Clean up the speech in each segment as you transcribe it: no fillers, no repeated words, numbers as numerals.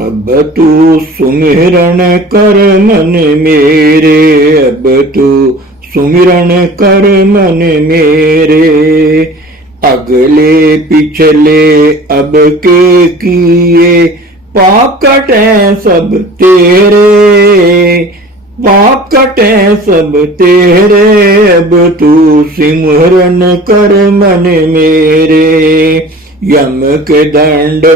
अब तू सुमिरन कर मन मेरे, अब तू सुमिरन कर मन मेरे। अगले पिछले अब के किए पाप कटे सब तेरे, पाप कटे सब तेरे। अब तू सिमरन कर मन मेरे। यम के दंड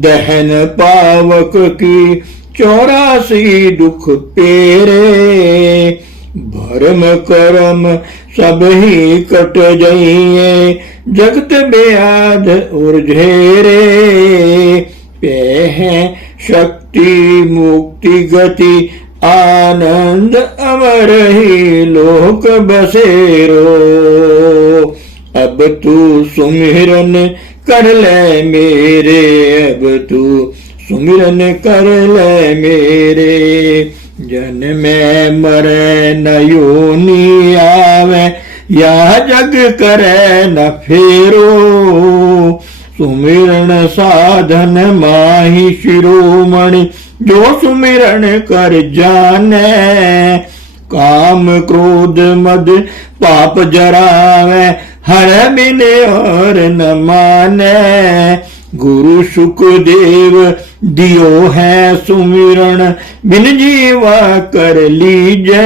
दहन पावक की 84 दुख पेरे। भरम करम सब ही कट जाइए, जगत बेआध उर्झेरे। पे है शक्ति मुक्ति गति आनंद अमर ही लोक बसेरो। अब तू सुमिरन कर ले मेरे, अब तू सुमिरन कर ले मेरे। जन्मे मरे न योनि आवे, या जग करे न फेरो। सुमिरन साधन माही शिरोमणि, जो सुमिरन कर जाने। काम क्रोध मद पाप जरावे, हर बिन और न माने। गुरु सुखदेव दियो है सुमिरन, बिन जीवा कर लीजे।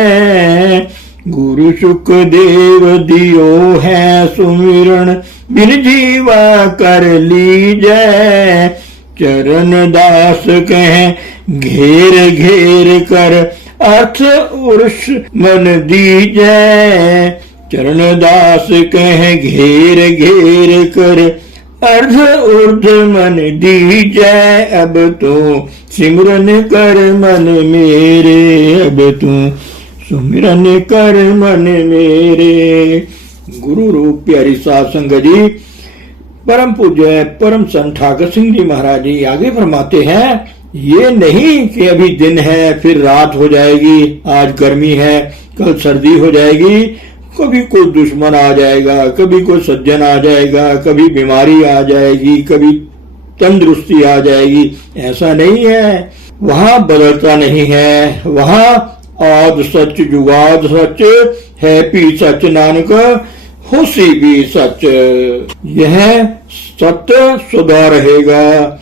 गुरु सुखदेव दियो है सुमिरन, बिन जीवा कर लीजे। चरण दास कहें घेर घेर कर, अर्थ उर्ष मन दीजे। चरण दास कहें घेर घेर कर, अर्ध ऊर्ध मन दीजे। अब तू सिमरन कर मन मेरे, अब तू सुमिरन कर मन मेरे। गुरु रूप प्यारी साध संगत जी, परम पूज्य परम संत ठाकर सिंह जी महाराज जी आगे फरमाते हैं, ये नहीं कि अभी दिन है फिर रात हो जाएगी, आज गर्मी है कल सर्दी हो जाएगी। कभी कोई दुश्मन आ जाएगा, कभी कोई सज्जन आ जाएगा, कभी बीमारी आ जाएगी, कभी तंदुरुस्ती आ जाएगी, ऐसा नहीं है। वहां बदलता नहीं है, वहां आद सच जुगाद सच है भी सच, नानक होसी भी सच। यह सत्य सदा रहेगा।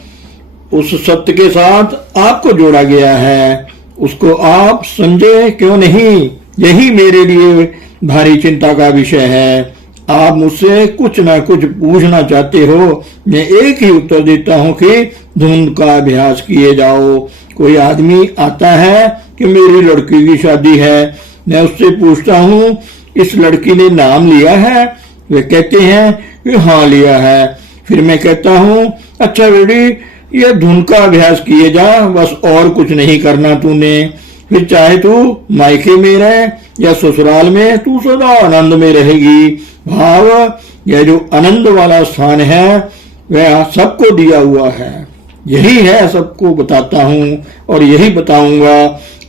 उस सत्य के साथ आपको जोड़ा गया है, उसको आप समझे क्यों नहीं, यही मेरे लिए भारी चिंता का विषय है। आप मुझसे कुछ ना कुछ पूछना चाहते हो, मैं एक ही उत्तर देता हूँ कि धुन का अभ्यास किए जाओ। कोई आदमी आता है कि मेरी लड़की की शादी है, मैं उससे पूछता हूँ इस लड़की ने नाम लिया है, वे कहते हैं कि हाँ लिया है। फिर मैं कहता हूँ अच्छा बेटी ये धुन का अभ्यास किए जा, बस और कुछ नहीं करना तूने। फिर चाहे तू मायके में रहे या ससुराल में, तू सदा आनंद में रहेगी। भाव यह जो आनंद वाला स्थान है वह सबको दिया हुआ है, यही है, सबको बताता हूँ और यही बताऊंगा।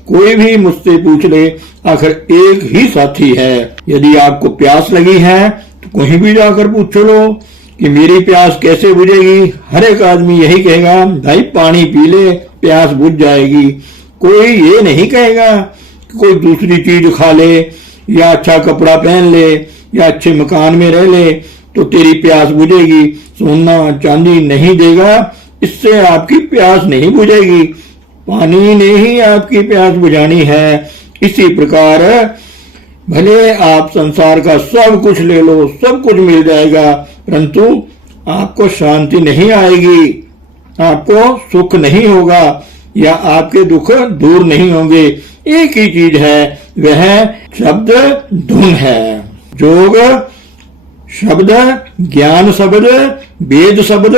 कोई भी मुझसे पूछ ले, आखिर एक ही साथी है। यदि आपको प्यास लगी है तो कहीं भी जाकर पूछ लो कि मेरी प्यास कैसे बुझेगी। हर एक आदमी यही कहेगा भाई पानी पी ले, प्यास बुझ जाएगी। कोई ये नहीं कहेगा कि कोई दूसरी चीज खा ले या अच्छा कपड़ा पहन ले या अच्छे मकान में रह ले तो तेरी प्यास बुझेगी। सोना चांदी नहीं देगा, इससे आपकी प्यास नहीं बुझेगी। पानी ने ही आपकी प्यास बुझानी है। इसी प्रकार भले आप संसार का सब कुछ ले लो, सब कुछ मिल जाएगा, परंतु आपको शांति नहीं आएगी, आपको सुख नहीं होगा या आपके दुख दूर नहीं होंगे। एक ही चीज है, वह शब्द धुन है। जोग शब्द, ज्ञान शब्द, वेद शब्द,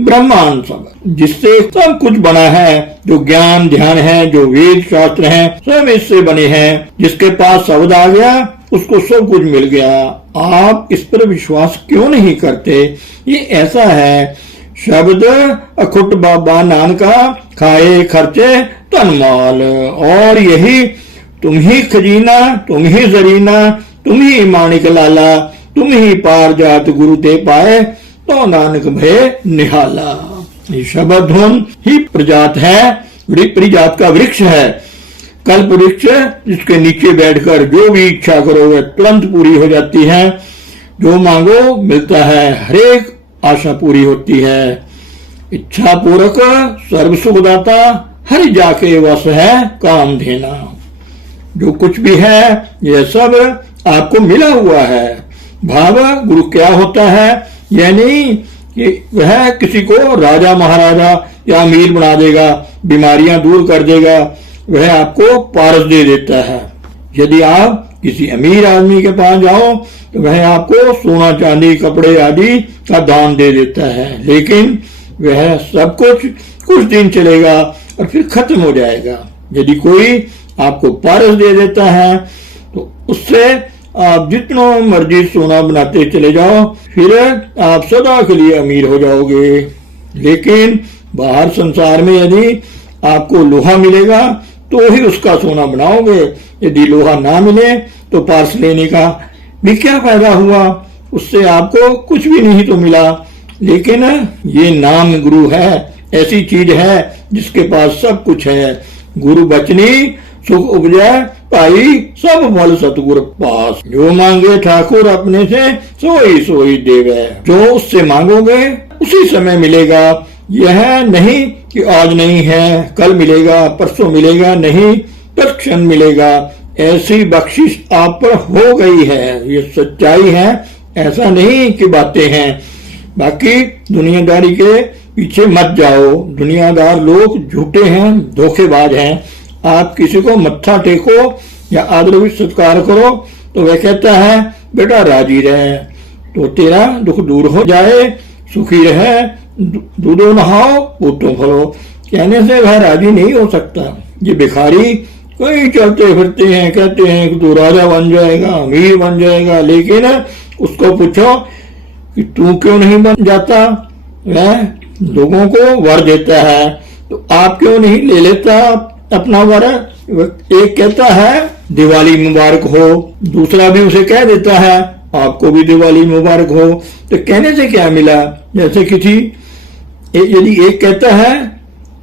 ब्रह्मांड शब्द, जिससे सब कुछ बना है। जो ज्ञान ध्यान है, जो वेद शास्त्र है, सब इससे बने हैं। जिसके पास शब्द आ गया उसको सब कुछ मिल गया। आप इस पर विश्वास क्यों नहीं करते? ये ऐसा है, शब्द अखुट बाबा नानका, खाए खर्चे तनमाल। और यही तुम ही खजीना, तुम ही जरीना, तुम ही माणिक लाला, तुम ही पार जात गुरु ते पाए, तो नानक भय निहाला। ये शबध्वन ही प्रजात है, परिजात का वृक्ष है, कल्प वृक्ष, जिसके नीचे बैठकर जो भी इच्छा करोगे तुरंत पूरी हो जाती है, जो मांगो मिलता है, हरेक आशा पूरी होती है। इच्छा पूरक सर्व सुखदाता, हर जाके वश है काम देना। जो कुछ भी है यह सब आपको मिला हुआ है। भाव गुरु क्या होता है, यह नहीं कि वह किसी को राजा महाराजा या अमीर बना देगा, बीमारियां दूर कर देगा, वह आपको पारस दे देता है। यदि आप किसी अमीर आदमी के पास जाओ तो वह आपको सोना चांदी कपड़े आदि का दान दे देता है, लेकिन वह सब कुछ दिन चलेगा और फिर खत्म हो जाएगा। यदि कोई आपको पारस दे देता है तो उससे आप जितना मर्जी सोना बनाते चले जाओ, फिर आप सदा के लिए अमीर हो जाओगे। लेकिन बाहर संसार में यदि आपको लोहा मिलेगा तो ही उसका सोना बनाओगे, यदि लोहा ना मिले तो पारस लेने का भी क्या फायदा हुआ, उससे आपको कुछ भी नहीं तो मिला। लेकिन ये नाम गुरु है, ऐसी चीज है जिसके पास सब कुछ है। गुरु बचनी सुख उपजै पाई, सब फल सतगुरु पास। जो मांगे ठाकुर अपने से सोई सोई देवे, जो उससे मांगोगे उसी समय मिलेगा। यह नहीं कि आज नहीं है कल मिलेगा, परसों मिलेगा नहीं, तत्क्षण मिलेगा। ऐसी बख्शिश आप पर हो गई है, ये सच्चाई है, ऐसा नहीं कि बातें हैं। बाकी दुनियादारी के पीछे मत जाओ, दुनियादार लोग झूठे हैं, धोखेबाज हैं। आप किसी को मत्था टेको या आदर सत्कार करो तो वह कहता है बेटा राजी रहे तो तेरा दुख दूर हो जाए, सुखी रहे, दूधो नहाओ पूतो फलो, कहने से वह राजी नहीं हो सकता। ये भिखारी कहीं चलते फिरते हैं, कहते हैं कि तू राजा बन जाएगा, अमीर बन जाएगा, लेकिन उसको पूछो कि तू क्यों नहीं बन जाता। वह लोगों को वर देता है तो आप क्यों नहीं ले लेता अपना वर। एक कहता है दिवाली मुबारक हो, दूसरा भी उसे कह देता है आपको भी दिवाली मुबारक हो, तो कहने से क्या मिला। जैसे किसी यदि एक कहता है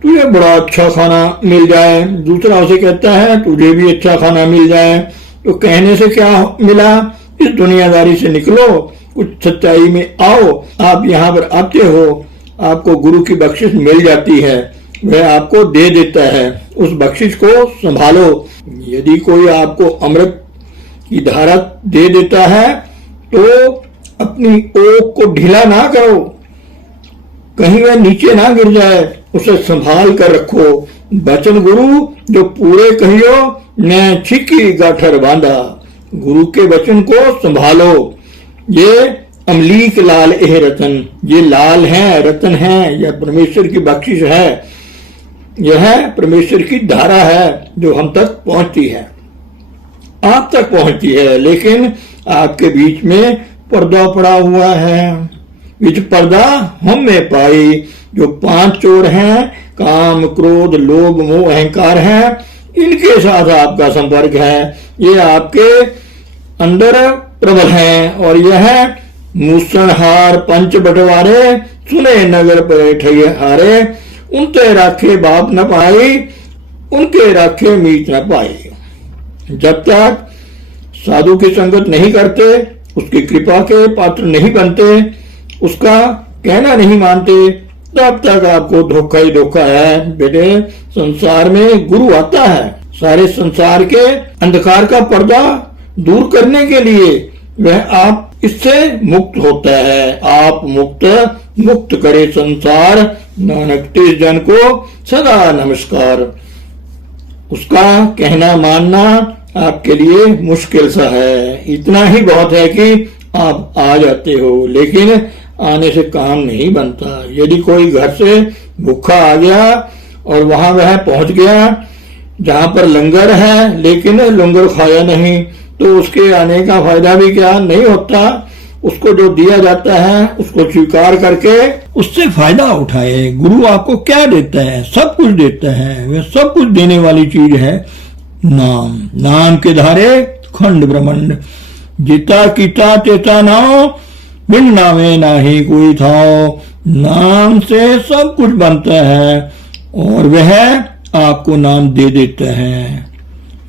तुझे बड़ा अच्छा खाना मिल जाए, दूसरा उसे कहता है तुझे भी अच्छा खाना मिल जाए, तो कहने से क्या मिला। इस दुनियादारी से निकलो, कुछ सच्चाई में आओ। आप यहाँ पर आते हो, आपको गुरु की बख्शिश मिल जाती है, वह आपको दे देता है, उस बख्शिश को संभालो। यदि कोई आपको अमृत की धारा दे देता है तो अपनी ओक को ढीला ना करो, कहीं वह नीचे ना गिर जाए, उसे संभाल कर रखो। बचन गुरु जो पूरे कहियो, मैं छिकी गाठर बांधा। गुरु के वचन को संभालो। ये अमलीक लाल एह रतन, ये लाल है, रतन है, यह परमेश्वर की बख्शिश है, यह परमेश्वर की धारा है जो हम तक पहुंचती है, आप तक पहुंचती है। लेकिन आपके बीच में पर्दा पड़ा हुआ है, बीच पर्दा हम में पाई। जो 5 चोर हैं, काम क्रोध लोभ मोह अहंकार है, इनके साथ आपका संपर्क है, ये आपके अंदर प्रबल हैं। और यह मूसनहार पंच बंटवारे, सुने नगर पर ठगे हारे, उनते राखे बाप न पाई, उनके राखे मीत न पाई। जब तक साधु की संगत नहीं करते, उसकी कृपा के पात्र नहीं बनते, उसका कहना नहीं मानते, तब तक आपको धोखा ही धोखा है। बेटे संसार में गुरु आता है सारे संसार के अंधकार का पर्दा दूर करने के लिए, वह आप इससे मुक्त होता है। आप मुक्त करे संसार, नानक तिस जन को सदा नमस्कार। उसका कहना मानना आपके लिए मुश्किल सा है, इतना ही बहुत है कि आप आ जाते हो, लेकिन आने से काम नहीं बनता। यदि कोई घर से भूखा आ गया और वहां वह पहुंच गया जहां पर लंगर है, लेकिन लंगर खाया नहीं, तो उसके आने का फायदा भी क्या नहीं होता। उसको जो दिया जाता है उसको स्वीकार करके उससे फायदा उठाए। गुरु आपको क्या देता है, सब कुछ देता है। वह सब कुछ देने वाली चीज है नाम। नाम के धारे खंड ब्रह्मांड, जीता कीता चेता नाओ, बिन नामे नाही कोई थाओ, नाम से सब कुछ बनता है और वह आपको नाम दे देता है।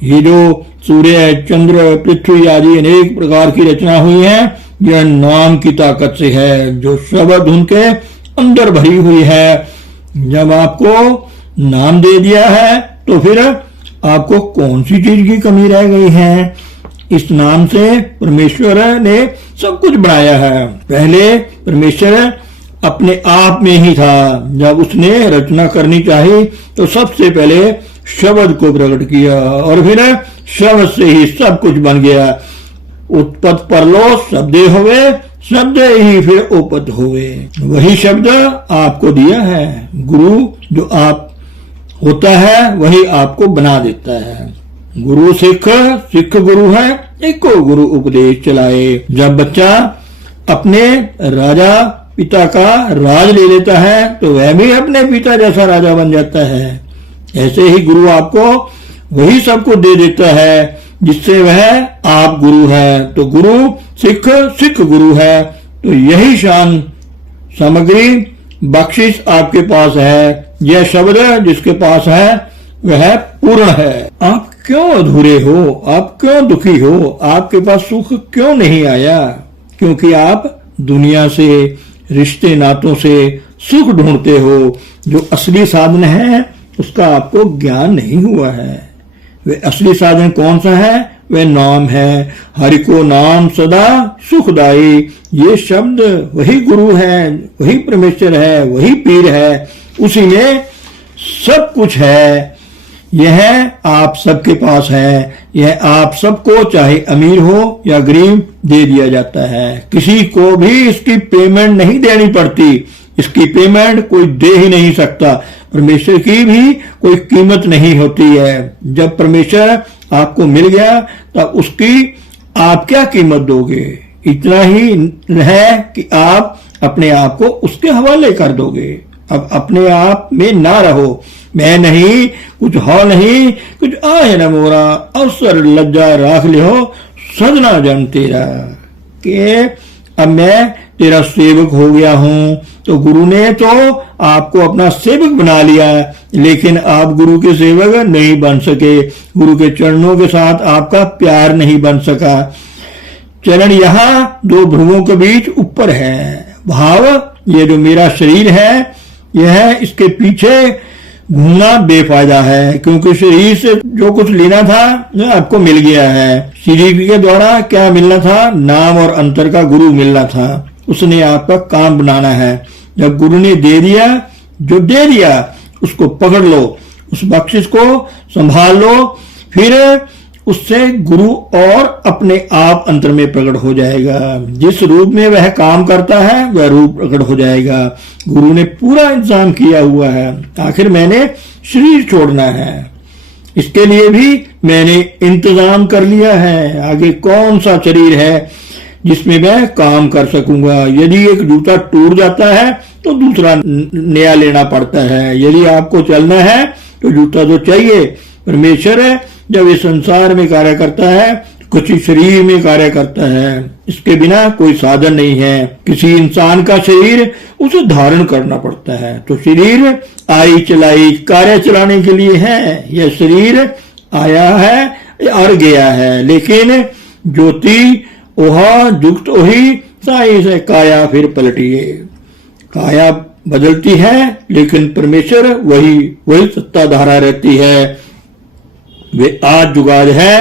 ये जो सूर्य, चंद्र, पृथ्वी आदि अनेक प्रकार की रचना हुई है, यह नाम की ताकत से है, जो शब्द उनके अंदर भरी हुई है। जब आपको नाम दे दिया है तो फिर आपको कौन सी चीज की कमी रह गई है? इस नाम से परमेश्वर ने सब कुछ बनाया है। पहले परमेश्वर अपने आप में ही था। जब उसने रचना करनी चाहिए तो सबसे पहले शब्द को प्रकट किया और फिर शब्द से ही सब कुछ बन गया। उत्पत्ति परलो शब्दे होवे, शब्द ही फिर उपत होवे। वही शब्द आपको दिया है। गुरु जो आप होता है वही आपको बना देता है। गुरु सिख, सिख गुरु है, एको गुरु उपदेश चलाए। जब बच्चा अपने राजा पिता का राज ले लेता है तो वह भी अपने पिता जैसा राजा बन जाता है। ऐसे ही गुरु आपको वही सब कुछ दे देता है जिससे वह आप गुरु है। तो गुरु सिख, सिख गुरु है। तो यही शान सामग्री बख्शिश आपके पास है। यह शब्द जिसके पास है वह पूर्ण है। आप क्यों अधूरे हो? आप क्यों दुखी हो? आपके पास सुख क्यों नहीं आया? क्योंकि आप दुनिया से, रिश्ते नातों से सुख ढूंढते हो। जो असली साधन है उसका आपको ज्ञान नहीं हुआ है। वे असली साधन कौन सा है? वह नाम है। हरि को नाम सदा सुखदाई। ये शब्द वही गुरु है, वही परमेश्वर है, वही पीर है। उसी में सब कुछ है। यह आप सबके पास है। यह आप सबको चाहे अमीर हो या गरीब दे दिया जाता है। किसी को भी इसकी पेमेंट नहीं देनी पड़ती। इसकी पेमेंट कोई दे ही नहीं सकता। परमेश्वर की भी कोई कीमत नहीं होती है। जब परमेश्वर आपको मिल गया तब उसकी आप क्या कीमत दोगे? इतना ही है कि आप अपने आप को उसके हवाले कर दोगे। अब अपने आप में ना रहो। मैं नहीं, कुछ हो नहीं, कुछ आए न मोरा, अवसर लज्जा राख लियो सजना जन तेरा। के अब मैं तेरा सेवक हो गया हूं। तो गुरु ने तो आपको अपना सेवक बना लिया, लेकिन आप गुरु के सेवक नहीं बन सके। गुरु के चरणों के साथ आपका प्यार नहीं बन सका। चरण यहाँ दो भ्रुवों के बीच ऊपर है। भाव ये जो मेरा शरीर है यह इसके पीछे घूमना बेफायदा है, क्योंकि शरीर से जो कुछ लेना था वह आपको मिल गया है। शरीर के द्वारा क्या मिलना था? नाम और अंतर का गुरु मिलना था। उसने आपका काम बनाना है। जब गुरु ने दे दिया, जो दे दिया उसको पकड़ लो, उस बख्शिश को संभाल लो, फिर उससे गुरु और अपने आप अंतर में प्रकट हो जाएगा। जिस रूप में वह काम करता है वह रूप प्रकट हो जाएगा। गुरु ने पूरा इंतजाम किया हुआ है। आखिर मैंने शरीर छोड़ना है, इसके लिए भी मैंने इंतजाम कर लिया है। आगे कौन सा शरीर है जिसमें मैं काम कर सकूंगा? यदि एक जूता टूट जाता है तो दूसरा नया लेना पड़ता है। यदि आपको चलना है तो जूता तो चाहिए। परमेश्वर जब इस संसार में कार्य करता है कुछ शरीर में कार्य करता है। इसके बिना कोई साधन नहीं है। किसी इंसान का शरीर उसे धारण करना पड़ता है। तो शरीर आई चलाई कार्य चलाने के लिए है। यह शरीर आया है और गया है, लेकिन ज्योति ओहा जुक्त ओही साई से काया फिर पलटिए। काया बदलती है लेकिन परमेश्वर वही सत्ता धारा रहती है। वे आज जुगाड़ है।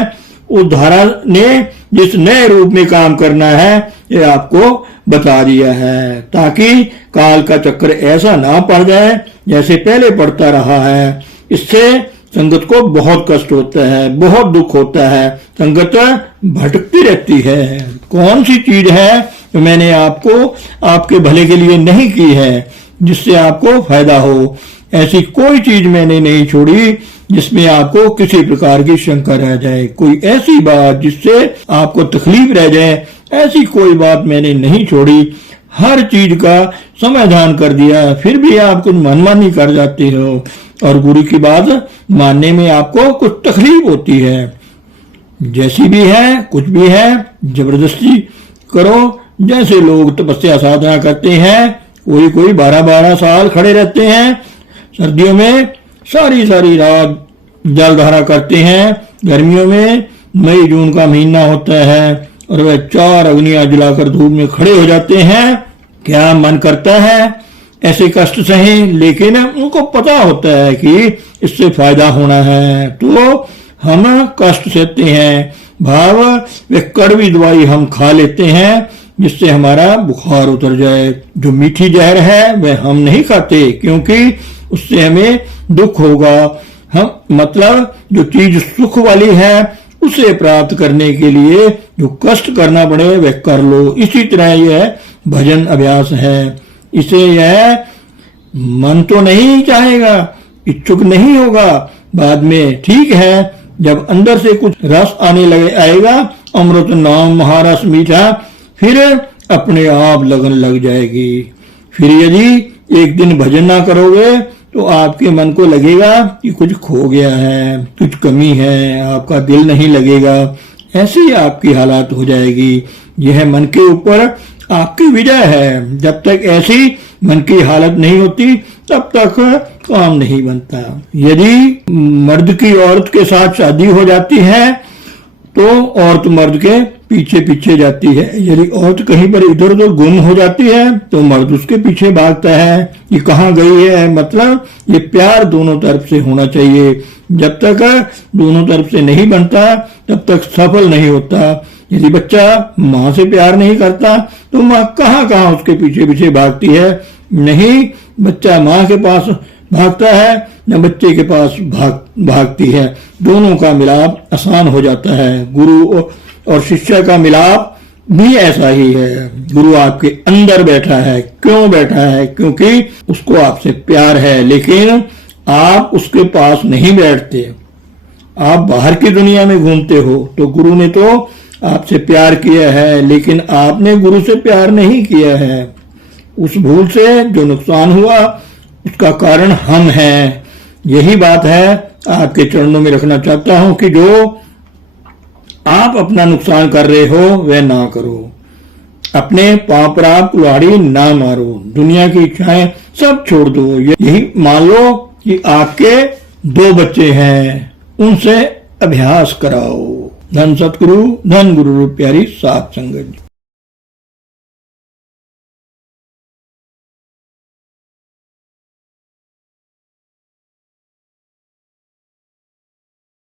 उस धारा ने जिस नए रूप में काम करना है ये आपको बता दिया है, ताकि काल का चक्कर ऐसा ना पड़ जाए जैसे पहले पड़ता रहा है। इससे संगत को बहुत कष्ट होता है, बहुत दुख होता है। संगत भटकती रहती है। कौन सी चीज है जो मैंने आपको आपके भले के लिए नहीं की है जिससे आपको फायदा हो? ऐसी कोई चीज मैंने नहीं छोड़ी जिसमें आपको किसी प्रकार की शंका रह जाए। कोई ऐसी बात जिससे आपको तकलीफ रह जाए, ऐसी कोई बात मैंने नहीं छोड़ी। हर चीज का समाधान कर दिया, फिर भी आप कुछ मनमानी कर जाते हो और गुरु की बात मानने में आपको कुछ तकलीफ होती है। जैसी भी है, कुछ भी है, जबरदस्ती करो। जैसे लोग तपस्या साधना करते हैं कोई कोई 12-12 साल खड़े रहते हैं। सर्दियों में सारी सारी रात जलधारा करते हैं। गर्मियों में मई जून का महीना होता है और वह 4 अग्नियां जलाकर धूप में खड़े हो जाते हैं। क्या मन करता है ऐसे कष्ट सहें, लेकिन उनको पता होता है कि इससे फायदा होना है तो हम कष्ट सहते हैं। भाव वे कड़वी दवाई हम खा लेते हैं जिससे हमारा बुखार उतर जाए। जो मीठी जहर है वह हम नहीं खाते क्योंकि उससे हमें दुख होगा। हम मतलब जो चीज सुख वाली है उसे प्राप्त करने के लिए जो कष्ट करना पड़े वह कर लो। इसी तरह यह भजन अभ्यास है। इसे यह मन तो नहीं चाहेगा, इच्छुक नहीं होगा, बाद में ठीक है जब अंदर से कुछ रस आने लगे आएगा, अमृत नाम महारस मीठा, फिर अपने आप लगन लग जाएगी। फिर यदि एक दिन भजन ना करोगे तो आपके मन को लगेगा कि कुछ खो गया है, कुछ कमी है, आपका दिल नहीं लगेगा। ऐसे ही आपकी हालात हो जाएगी। यह मन के ऊपर आपकी विजय है। जब तक ऐसी मन की हालत नहीं होती तब तक काम नहीं बनता। यदि मर्द की औरत के साथ शादी हो जाती है तो औरत मर्द के पीछे पीछे जाती है। यदि औरत कहीं पर इधर उधर गुम हो जाती है तो मर्द उसके पीछे भागता है कि कहाँ गई है। मतलब ये प्यार दोनों तरफ से होना चाहिए। जब तक दोनों तरफ से नहीं बनता तब तक सफल नहीं होता। यदि बच्चा माँ से प्यार नहीं करता तो माँ कहाँ कहाँ उसके पीछे पीछे भागती है। नहीं, बच्चा माँ के पास भागता है न बच्चे के पास भागती है। दोनों का मिलाप आसान हो जाता है। गुरु और शिष्य का मिलाप भी ऐसा ही है। गुरु आपके अंदर बैठा है। क्यों बैठा है? क्योंकि उसको आपसे प्यार है, लेकिन आप उसके पास नहीं बैठते। आप बाहर की दुनिया में घूमते हो। तो गुरु ने तो आपसे प्यार किया है, लेकिन आपने गुरु से प्यार नहीं किया है। उस भूल से जो नुकसान हुआ उसका कारण हम हैं। यही बात है आपके चरणों में रखना चाहता हूं कि जो आप अपना नुकसान कर रहे हो वह ना करो। अपने पांव पर आप कुल्हाड़ी ना मारो। दुनिया की इच्छाएं सब छोड़ दो। यही मान लो कि आपके 2 बच्चे हैं, उनसे अभ्यास कराओ। धन सतगुरु, धन गुरु रूप प्यारी सात संगत।